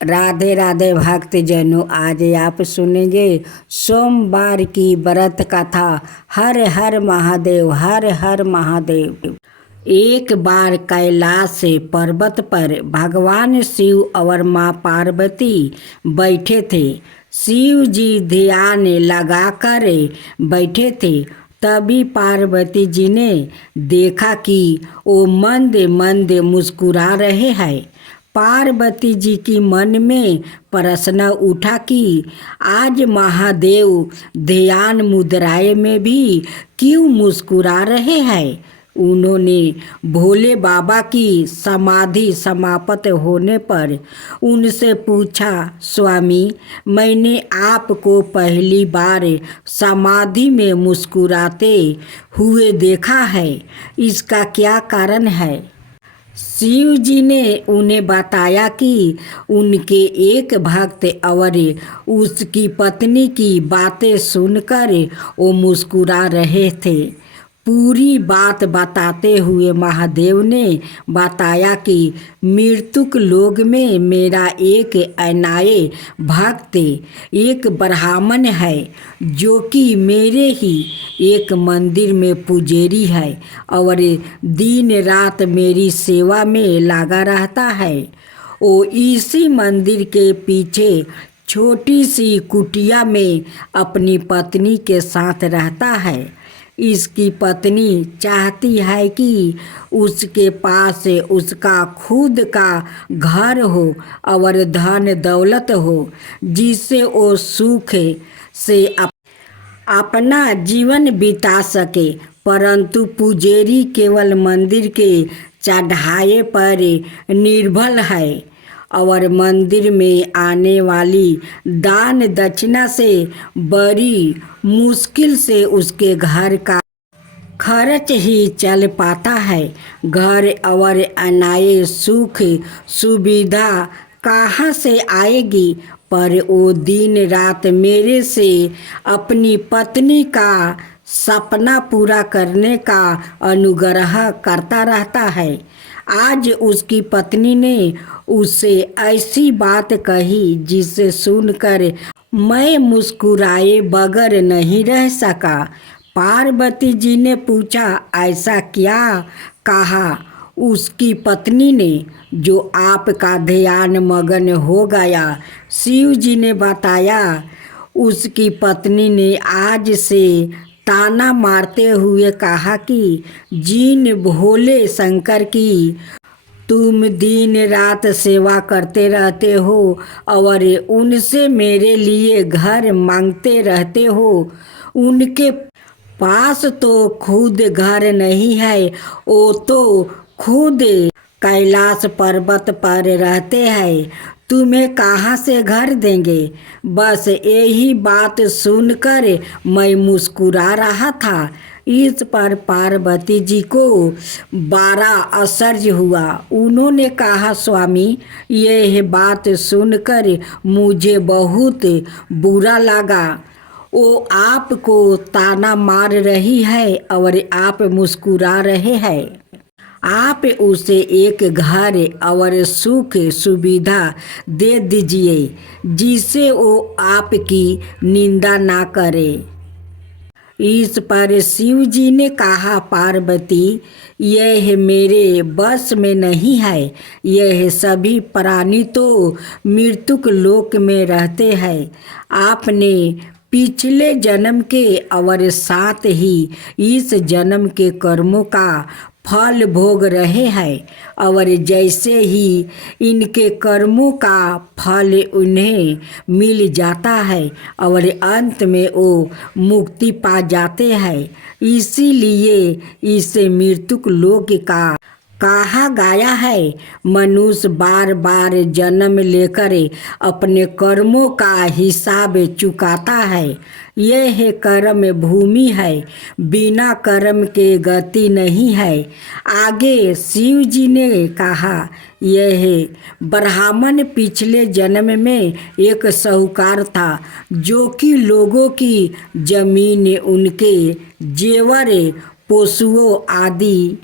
राधे राधे भक्तजनों, आज आप सुनेंगे सोमवार की व्रत कथा। हर हर महादेव, हर हर महादेव। एक बार कैलाश से पर्वत पर भगवान शिव और माँ पार्वती बैठे थे। शिव जी ध्यान लगाकर बैठे थे। तभी पार्वती जी ने देखा कि वो मंद मंद मुस्कुरा रहे हैं। पार्वती जी की मन में प्रश्न उठा कि आज महादेव ध्यान मुद्राएं में भी क्यों मुस्कुरा रहे हैं। उन्होंने भोले बाबा की समाधि समाप्त होने पर उनसे पूछा, स्वामी, मैंने आपको पहली बार समाधि में मुस्कुराते हुए देखा है, इसका क्या कारण है। शिव जी ने उन्हें बताया कि उनके एक भक्त और उसकी पत्नी की बातें सुनकर वो मुस्कुरा रहे थे। पूरी बात बताते हुए महादेव ने बताया कि मृतक लोक में मेरा एक अनाए भक्त एक ब्राह्मण है, जो कि मेरे ही एक मंदिर में पुजारी है और दिन रात मेरी सेवा में लगा रहता है। वो इसी मंदिर के पीछे छोटी सी कुटिया में अपनी पत्नी के साथ रहता है। इसकी पत्नी चाहती है कि उसके पास उसका खुद का घर हो और धन दौलत हो, जिससे वो सुख से अपना जीवन बिता सके। परंतु पुजारी केवल मंदिर के चढ़ाए पर निर्भर है और मंदिर में आने वाली दान दक्षिणा से बड़ी मुश्किल से उसके घर का खर्च ही चल पाता है। घर और अनाए सुख सुविधा कहाँ से आएगी। पर वो दिन रात मेरे से अपनी पत्नी का सपना पूरा करने का अनुग्रह करता रहता है। आज उसकी पत्नी ने उससे ऐसी बात कही जिसे सुनकर मैं मुस्कुराए बगैर नहीं रह सका। पार्वती जी ने पूछा, ऐसा क्या कहा उसकी पत्नी ने जो आपका ध्यान मगन हो गया। शिव जी ने बताया, उसकी पत्नी ने आज से ताना मारते हुए कहा कि जिन भोले शंकर की तुम दिन रात सेवा करते रहते हो और उनसे मेरे लिए घर मांगते रहते हो, उनके पास तो खुद घर नहीं है। वो तो खुद कैलाश पर्वत पर रहते हैं, तुम्हें कहाँ से घर देंगे। बस यही बात सुनकर मैं मुस्कुरा रहा था। इस पर पार्वती जी को बड़ा आश्चर्य हुआ। उन्होंने कहा, स्वामी, यह बात सुनकर मुझे बहुत बुरा लगा। वो आपको ताना मार रही है और आप मुस्कुरा रहे हैं। आप उसे एक घर और सुख सुविधा दे दीजिए जिससे वो आपकी निंदा ना करे। इस पर शिव जी ने कहा, पार्वती, यह मेरे बस में नहीं है। यह सभी प्राणी तो मृतक लोक में रहते हैं। आपने पिछले जन्म के और साथ ही इस जन्म के कर्मों का फल भोग रहे हैं और जैसे ही इनके कर्मों का फल उन्हें मिल जाता है और अंत में वो मुक्ति पा जाते हैं। इसीलिए इसे मृतक लोक का कहा गया है। मनुष्य बार बार जन्म लेकर अपने कर्मों का हिसाब चुकाता है। यह कर्म भूमि है, बिना कर्म के गति नहीं है। आगे शिव जी ने कहा, यह ब्राह्मण पिछले जन्म में एक साहूकार था, जो कि लोगों की जमीन, उनके जेवर, पशुओं आदि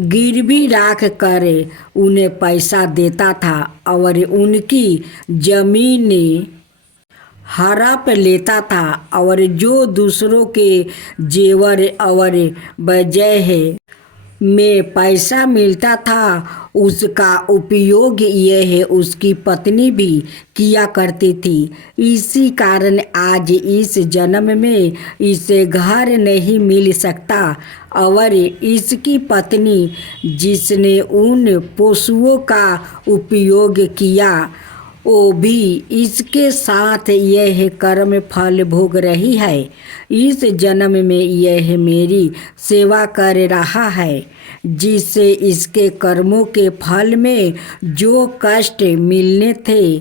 गिरवी रख कर उन्हें पैसा देता था और उनकी जमीन हड़प लेता था और जो दूसरों के जेवर और वजह में पैसा मिलता था उसका उपयोग यह उसकी पत्नी भी किया करती थी। इसी कारण आज इस जन्म में इसे घर नहीं मिल सकता और इसकी पत्नी जिसने उन पशुओं का उपयोग किया वो भी इसके साथ यह कर्म फल भोग रही है। इस जन्म में यह मेरी सेवा कर रहा है जिससे इसके कर्मों के फल में जो कष्ट मिलने थे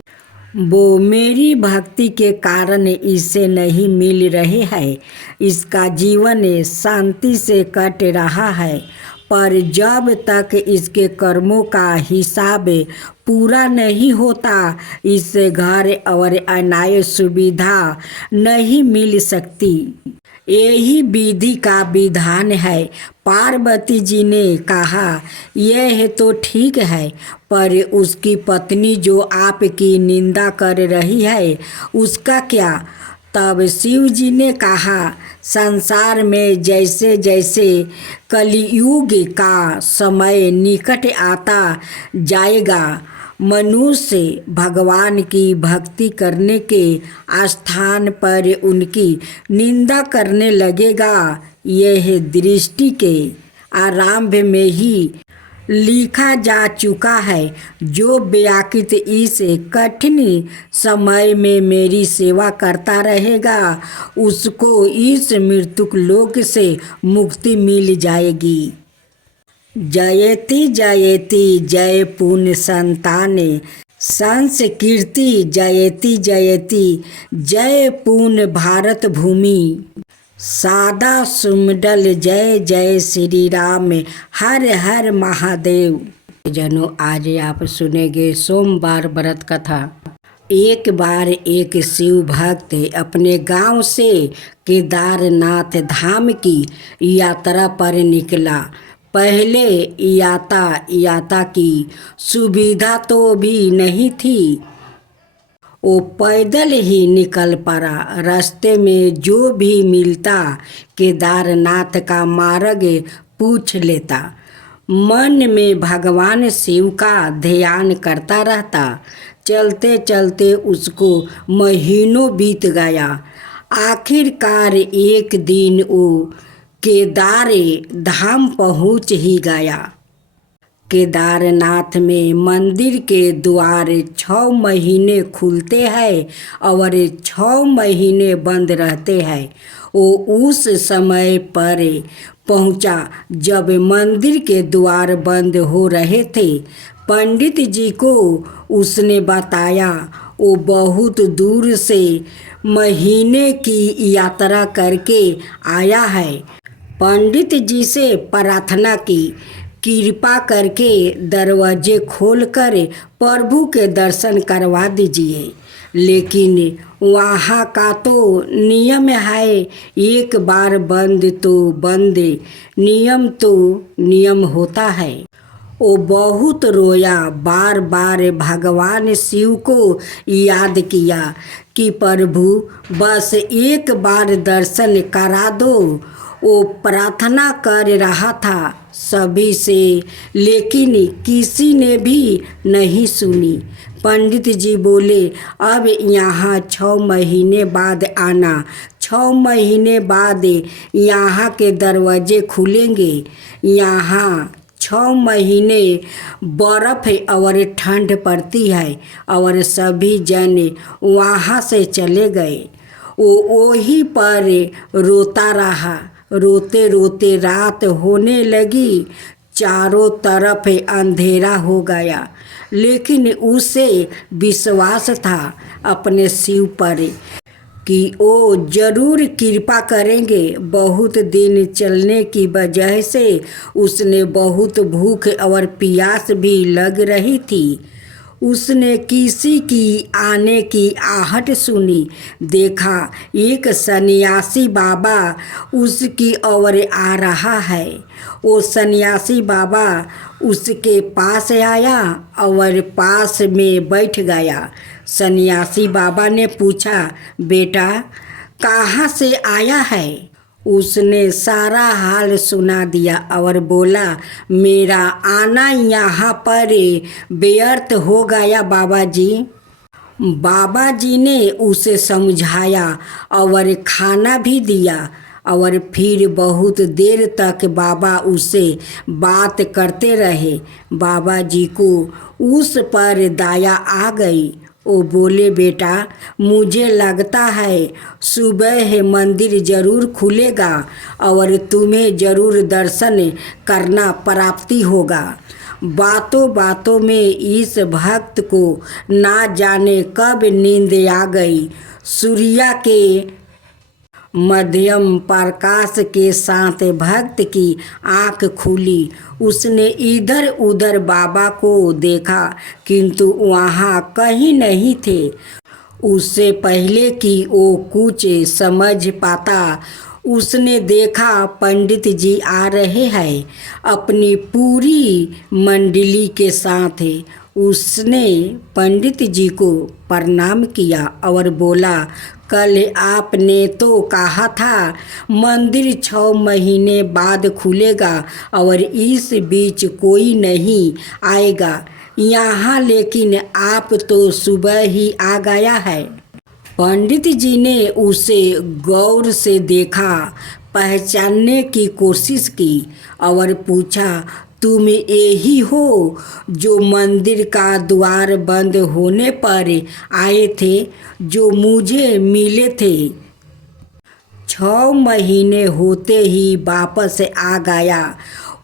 वो मेरी भक्ति के कारण इसे नहीं मिल रहे हैं। इसका जीवन शांति से कट रहा है पर जब तक इसके कर्मों का हिसाब पूरा नहीं होता इससे घर और अन्य सुविधा नहीं मिल सकती। यही विधि का विधान है। पार्वती जी ने कहा यह तो ठीक है पर उसकी पत्नी जो आपकी निंदा कर रही है उसका क्या। तब शिव जी ने कहा संसार में जैसे जैसे कलियुग का समय निकट आता जाएगा मनुष्य भगवान की भक्ति करने के स्थान पर उनकी निंदा करने लगेगा। यह दृष्टि के आरंभ में ही लिखा जा चुका है। जो व्याकृत इस कठिन समय में मेरी सेवा करता रहेगा उसको इस मृत्युक लोक से मुक्ति मिल जाएगी। जयति जयति जय पुण्य संताने संस्कीर्ति जयति जयति जय पुण्य भारत भूमि। सादा सुमडल जय जय श्री राम हर हर महादेव। जनों आज आप सुनेंगे सोमवार व्रत कथा। एक बार एक शिव भक्त अपने गांव से केदारनाथ धाम की यात्रा पर निकला। पहले याता की सुविधा तो भी नहीं थी। वो पैदल ही निकल पड़ा। रास्ते में जो भी मिलता केदारनाथ का मार्ग पूछ लेता। मन में भगवान शिव का ध्यान करता रहता। चलते चलते उसको महीनों बीत गया। आखिरकार एक दिन वो केदार धाम पहुँच ही गया। केदारनाथ में मंदिर के द्वार 6 महीने खुलते हैं और 6 महीने बंद रहते हैं। वो उस समय पर पहुंचा जब मंदिर के द्वार बंद हो रहे थे। पंडित जी को उसने बताया वो बहुत दूर से महीने की यात्रा करके आया है। पंडित जी से प्रार्थना की कृपा करके दरवाजे खोलकर प्रभु के दर्शन करवा दीजिए। लेकिन वहाँ का तो नियम है एक बार बंद तो बंद, नियम तो नियम होता है। वो बहुत रोया। बार बार भगवान शिव को याद किया कि प्रभु बस एक बार दर्शन करा दो। वो प्रार्थना कर रहा था सभी से लेकिन किसी ने भी नहीं सुनी। पंडित जी बोले अब यहाँ 6 महीने बाद आना। 6 महीने बाद यहाँ के दरवाजे खुलेंगे। यहाँ 6 महीने बर्फ और ठंड पड़ती है और सभी जन वहाँ से चले गए। वो वहीं पर रोता रहा। रोते रोते रात होने लगी। चारों तरफ अंधेरा हो गया लेकिन उसे विश्वास था अपने शिव पर कि वो जरूर कृपा करेंगे। बहुत दिन चलने की वजह से उसने बहुत भूख और प्यास भी लग रही थी। उसने किसी की आने की आहट सुनी। देखा एक सन्यासी बाबा उसकी ओर आ रहा है। वो सन्यासी बाबा उसके पास आया और पास में बैठ गया। सन्यासी बाबा ने पूछा, बेटा कहाँ से आया है? उसने सारा हाल सुना दिया और बोला, मेरा आना यहाँ पर व्यर्थ हो गया बाबा जी। बाबा जी ने उसे समझाया और खाना भी दिया और फिर बहुत देर तक बाबा उससे बात करते रहे। बाबा जी को उस पर दया आ गई। वो बोले, बेटा मुझे लगता है सुबह मंदिर जरूर खुलेगा और तुम्हें जरूर दर्शन करना प्राप्ति होगा। बातों बातों में इस भक्त को ना जाने कब नींद आ गई। सूर्य के मध्यम प्रकाश के साथ भक्त की आंख खुली। उसने इधर उधर बाबा को देखा किंतु वहाँ कहीं नहीं थे। उससे पहले कि वो कुछ समझ पाता उसने देखा पंडित जी आ रहे हैं अपनी पूरी मंडली के साथ। उसने पंडित जी को प्रणाम किया और बोला, कल आपने तो कहा था मंदिर 6 महीने बाद खुलेगा और इस बीच कोई नहीं आएगा यहाँ, लेकिन आप तो सुबह ही आ गया है। पंडित जी ने उसे गौर से देखा, पहचानने की कोशिश की और पूछा, तुम यही हो जो मंदिर का द्वार बंद होने पर आए थे, जो मुझे मिले थे? 6 महीने होते ही वापस आ गया।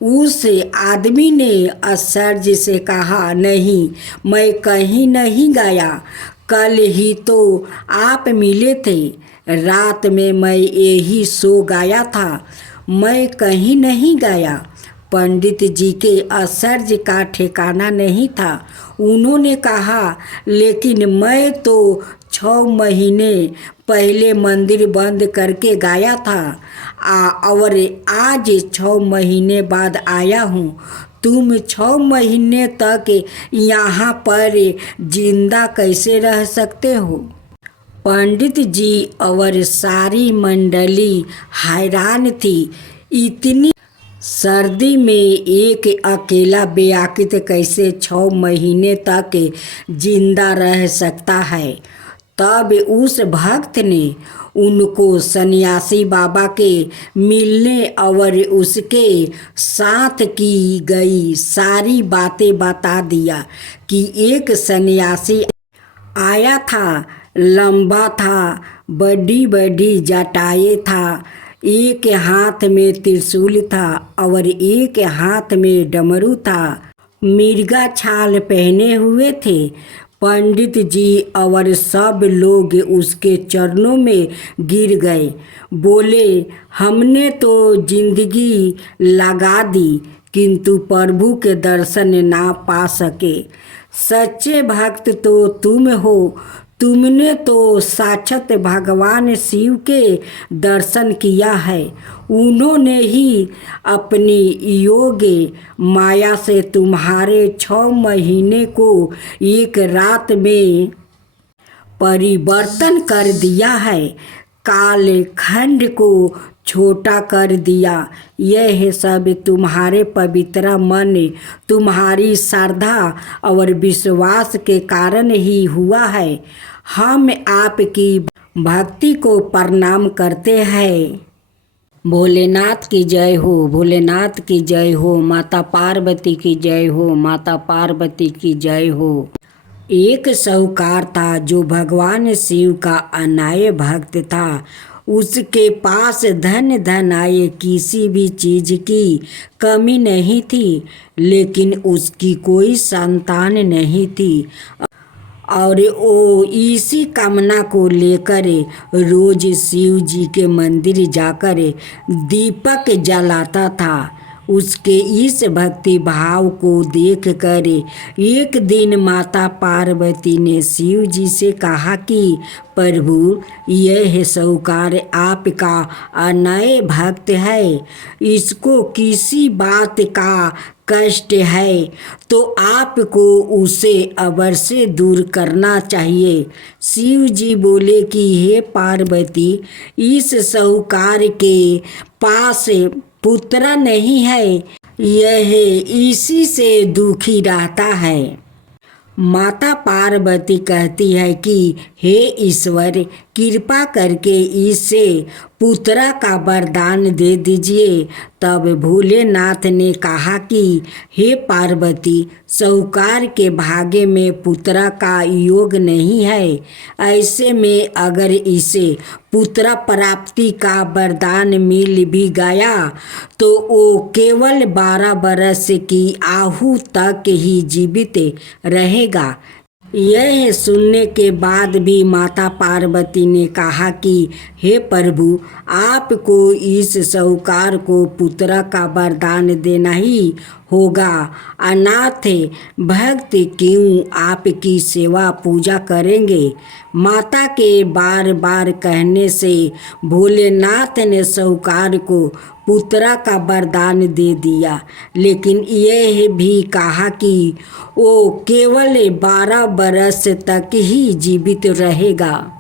उस आदमी ने आश्चर्य से कहा, नहीं, मैं कहीं नहीं गया। कल ही तो आप मिले थे। रात में मैं यही सो गया था, मैं कहीं नहीं गया। पंडित जी के आश्चर्य का ठिकाना नहीं था। उन्होंने कहा, लेकिन मैं तो 6 महीने पहले मंदिर बंद करके गया था और आज 6 महीने बाद आया हूँ। तुम 6 महीने तक यहाँ पर जिंदा कैसे रह सकते हो? पंडित जी और सारी मंडली हैरान थी। इतनी सर्दी में एक अकेला व्याकुत कैसे 6 महीने तक जिंदा रह सकता है? तब उस भक्त ने उनको सन्यासी बाबा के मिलने और उसके साथ की गई सारी बातें बता दिया कि एक सन्यासी आया था, लंबा था, बड़ी बड़ी जटाएं था, एक हाथ में त्रिशूल था और एक हाथ में डमरू था, मिर्गा छाल पहने हुए थे। पंडित जी और सब लोग उसके चरणों में गिर गए। बोले, हमने तो जिंदगी लगा दी किंतु प्रभु के दर्शन ना पा सके। सच्चे भक्त तो तुम हो। तुमने तो साक्षात भगवान शिव के दर्शन किया है। उन्होंने ही अपनी योग माया से तुम्हारे 6 महीने को एक रात में परिवर्तन कर दिया है, कालखंड को छोटा कर दिया। यह सब तुम्हारे पवित्र मन, तुम्हारी श्रद्धा और विश्वास के कारण ही हुआ है। हम आपकी भक्ति को प्रणाम करते हैं। भोलेनाथ की जय हो, भोलेनाथ की जय हो, माता पार्वती की जय हो, माता पार्वती की जय हो। एक साहूकार था जो भगवान शिव का अनाय भक्त था। उसके पास धन धन आए, किसी भी चीज की कमी नहीं थी, लेकिन उसकी कोई संतान नहीं थी और वो इसी कामना को लेकर रोज शिव जी के मंदिर जाकर दीपक जलाता था। उसके इस भक्ति भाव को देख कर एक दिन माता पार्वती ने शिव जी से कहा कि प्रभु, यह साहूकार आपका अनय भक्त है, इसको किसी बात का कष्ट है तो आपको उसे अवश्य दूर करना चाहिए। शिव जी बोले कि हे पार्वती, इस साहूकार के पास पुत्र नहीं है, यह इसी से दुखी रहता है। माता पार्वती कहती है कि हे ईश्वर, कृपा करके इसे पुत्र का वरदान दे दीजिए। तब भोलेनाथ ने कहा कि हे पार्वती, साहूकार के भाग्य में पुत्र का योग नहीं है। ऐसे में अगर इसे पुत्र प्राप्ति का वरदान मिल भी गया तो वो केवल 12 बरस की आयु तक ही जीवित रहेगा। यह सुनने के बाद भी माता पार्वती ने कहा कि हे प्रभु, आपको इस साहूकार को पुत्र का वरदान देना ही होगा। अनाथ भक्त क्यों आपकी सेवा पूजा करेंगे। माता के बार बार कहने से भोलेनाथ ने साहूकार को पुत्र का वरदान दे दिया, लेकिन यह भी कहा कि वो केवल 12 बरस तक ही जीवित रहेगा।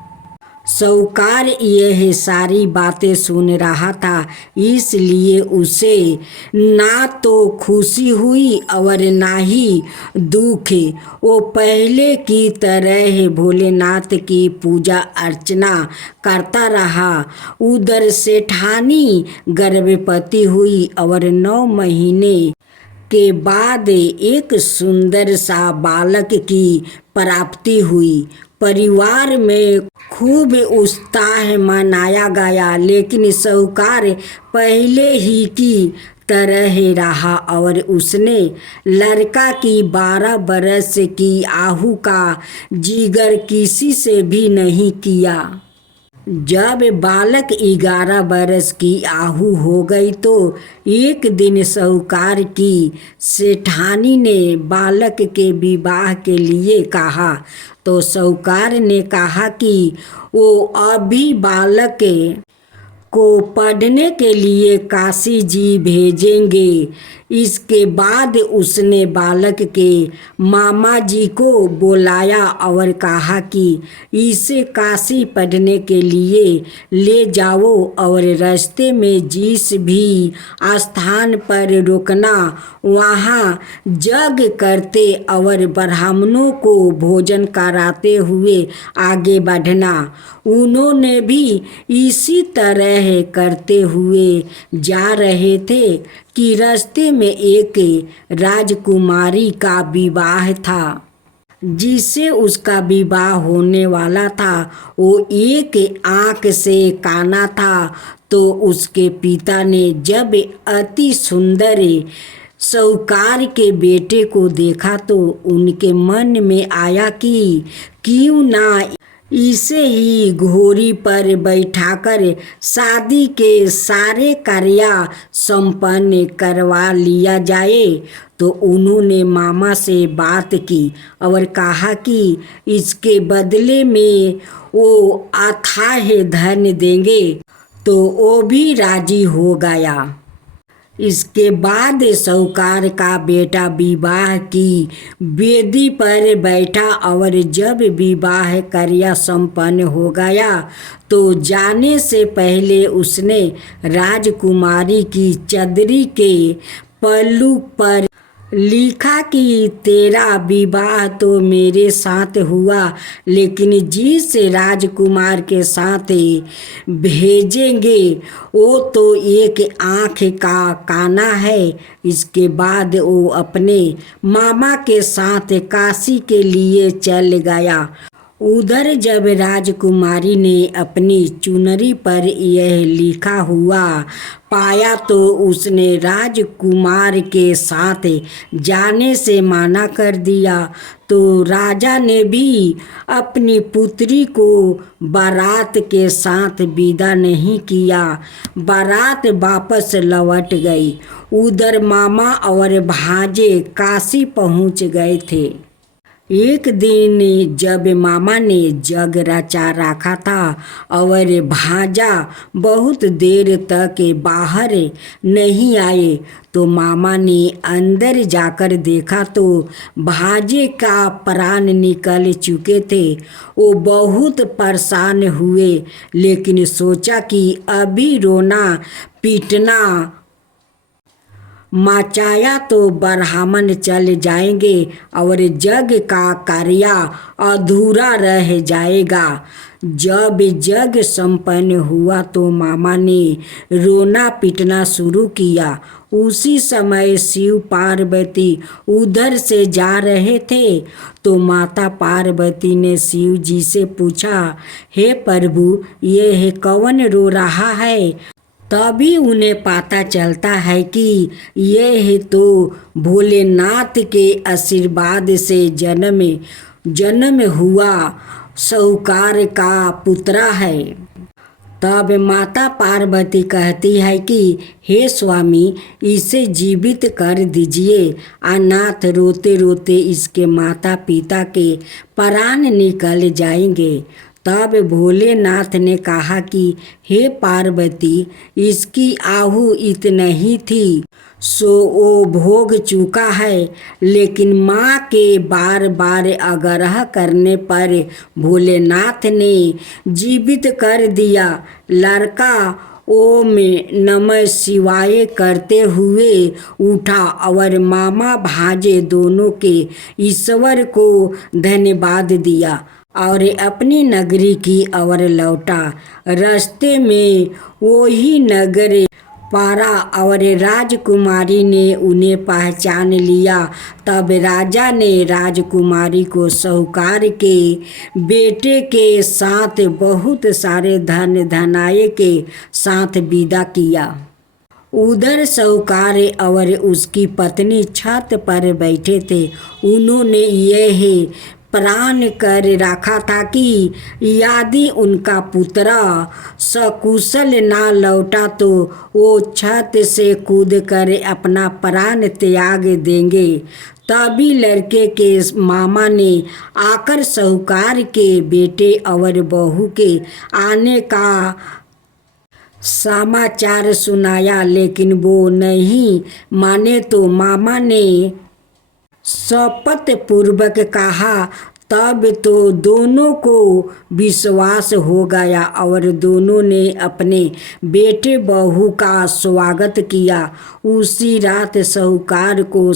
साहूकार यह सारी बातें सुन रहा था, इसलिए उसे ना तो खुशी हुई और ना ही दुख। वो पहले की तरह भोलेनाथ की पूजा अर्चना करता रहा। उधर सेठानी गर्भवती हुई और 9 महीने के बाद एक सुंदर सा बालक की प्राप्ति हुई। परिवार में खूब उत्साह मनाया गया, लेकिन साहूकार पहले ही की तरह रहा और उसने लड़का की 12 बरस की आयु का जिक्र किसी से भी नहीं किया। जब बालक 11 बरस की आयु हो गई तो एक दिन साहूकार की सेठानी ने बालक के विवाह के लिए कहा। तो साहूकार ने कहा कि वो अभी बालक को पढ़ने के लिए काशी जी भेजेंगे। इसके बाद उसने बालक के मामा जी को बुलाया और कहा कि इसे काशी पढ़ने के लिए ले जाओ और रास्ते में जिस भी स्थान पर रुकना वहाँ यज्ञ करते और ब्राह्मणों को भोजन कराते हुए आगे बढ़ना। उन्होंने भी इसी तरह करते हुए जा रहे थे कि रास्ते में एक राजकुमारी का विवाह था। जिससे उसका विवाह होने वाला था वो एक आँख से काना था। तो उसके पिता ने जब अति सुंदर साहूकार के बेटे को देखा तो उनके मन में आया कि क्यों ना इसे ही घोड़ी पर बैठाकर शादी के सारे कार्य संपन्न करवा लिया जाए। तो उन्होंने मामा से बात की और कहा कि इसके बदले में वो अथाह धन देंगे। तो वो भी राजी हो गया। इसके बाद साहूकार का बेटा विवाह की वेदी पर बैठा और जब विवाह कार्य संपन्न हो गया तो जाने से पहले उसने राजकुमारी की चदरी के पल्लू पर लिखा कि तेरा विवाह तो मेरे साथ हुआ, लेकिन जिस राजकुमार के साथ भेजेंगे वो तो एक आँख का काना है। इसके बाद वो अपने मामा के साथ काशी के लिए चल गया। उधर जब राजकुमारी ने अपनी चुनरी पर यह लिखा हुआ पाया तो उसने राजकुमार के साथ जाने से मना कर दिया। तो राजा ने भी अपनी पुत्री को बारात के साथ विदा नहीं किया। बारात वापस लौट गई। उधर मामा और भांजे काशी पहुंच गए थे। एक दिन जब मामा ने जग रचा रखा था और भांजा बहुत देर तक बाहर नहीं आए तो मामा ने अंदर जाकर देखा तो भांजे का प्राण निकल चुके थे। वो बहुत परेशान हुए, लेकिन सोचा कि अभी रोना पीटना मचाया तो ब्राह्मण चल जाएंगे और जग का कार्य अधूरा रह जाएगा। जब जग संपन्न हुआ तो मामा ने रोना पीटना शुरू किया। उसी समय शिव पार्वती उधर से जा रहे थे तो माता पार्वती ने शिव जी से पूछा, हे प्रभु, ये कौन रो रहा है? तभी उन्हें पता चलता है कि यह तो भोलेनाथ के आशीर्वाद से जन्म हुआ साहूकार का पुत्र है। तब माता पार्वती कहती है कि हे स्वामी, इसे जीवित कर दीजिए। अनाथ रोते रोते इसके माता पिता के प्राण निकल जाएंगे। तब भोलेनाथ ने कहा कि हे पार्वती, इसकी आहु इतना ही थी सो वो भोग चुका है। लेकिन माँ के बार बार आग्रह करने पर भोलेनाथ ने जीवित कर दिया। लड़का ओम नमः शिवाय करते हुए उठा और मामा भांजे दोनों के ईश्वर को धन्यवाद दिया और अपनी नगरी की ओर लौटा। रास्ते में वही नगर पारा और राजकुमारी ने उन्हें पहचान लिया। तब राजा ने राजकुमारी को साहूकार के बेटे के साथ बहुत सारे धन धनाये के साथ विदा किया। उधर साहूकार और उसकी पत्नी छत पर बैठे थे। उन्होंने यह प्राण कर रखा था कि यदि उनका पुत्र सकुशल ना लौटा तो वो छत से कूद कर अपना प्राण त्याग देंगे। तभी लड़के के मामा ने आकर साहूकार के बेटे और बहू के आने का समाचार सुनाया, लेकिन वो नहीं माने तो मामा ने शपथ पूर्वक कहा। तब तो दोनों को विश्वास हो गया और दोनों ने अपने बेटे बहू का स्वागत किया। उसी रात साहूकार को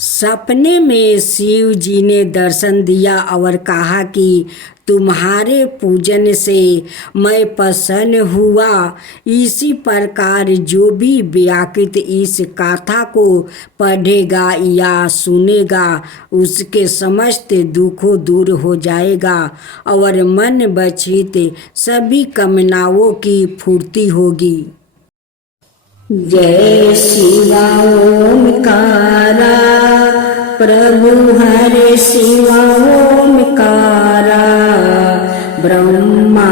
सपने में शिव जी ने दर्शन दिया और कहा कि तुम्हारे पूजन से मैं प्रसन्न हुआ। इसी प्रकार जो भी व्याकृत इस कथा को पढ़ेगा या सुनेगा उसके समस्त दुखों दूर हो जाएगा और मन बचित सभी कामनाओं की पूर्ति होगी। जय शिवा ओमकारा, प्रभु हरे शिवा ओमकारा। ब्रह्मा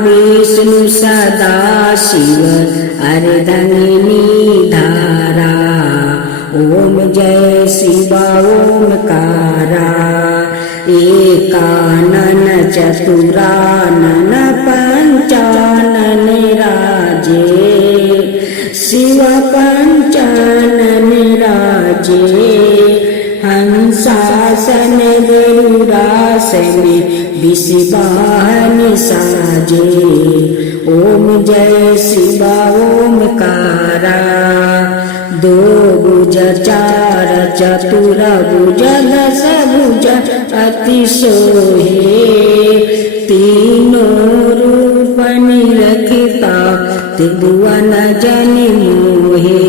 विष्णु सदा शिव अर्धंगिनी धारा। ओम जय शिवा ओमकारा। एकानन चतुरानन पंचानन राजे। शिव पंचानन राजे। हंसासन गरुड़ासन विषवाहन साजे। ओम जय शिवा ओमकारा। दो भुज चार चतुर भुज दस भुज अति सोहे। तीनों रूप निरखता त्रिभुवन जन मोहे।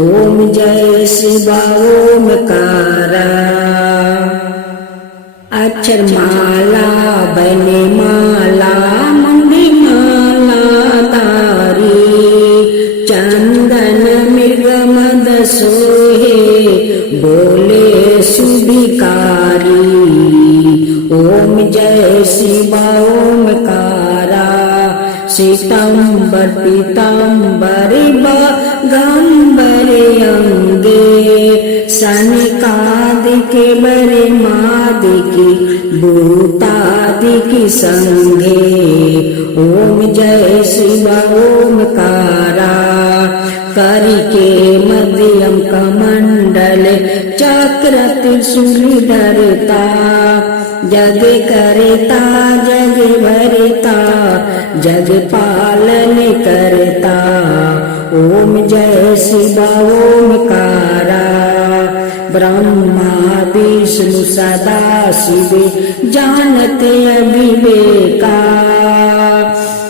ओम जय शिवा ओमकारा। अक्षर माला बने माला मंदी माला तारी चंदन मृग मद सोहे बोले सुभिकारी ओम जय शिवा ओमकारा श्वेतांबर पीतांबर गंबरे अंगे सनिकादिके बरे मादिकी भूतादिकी संगे ओम जय शिवा ओमकारा करिके मध्यम कमंडल चक्र त्रिशूल धरता जग करता जग भरता जग पालन करता ओम जय शिवा ओमकारा ब्रह्मा विष्णु सदा शिव जानते अविवेका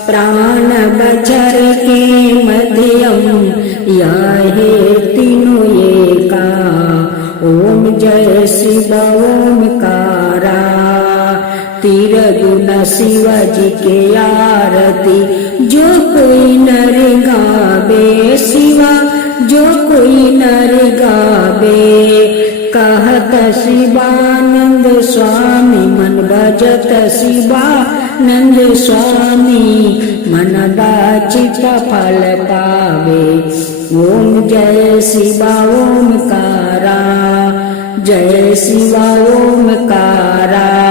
प्राण बचर के मध्यम याहे तीनों एका ओम जय शिवा ओमकारा तीर गुण शिवजी के आरती जो कोई नर गावे शिवा जो कोई नर गावे कहत शिवानंद स्वामी मन भजत शिवानंद स्वामी मन वांछित फल पावे ओम जय शिवा ओमकारा जय शिवा ओमकारा।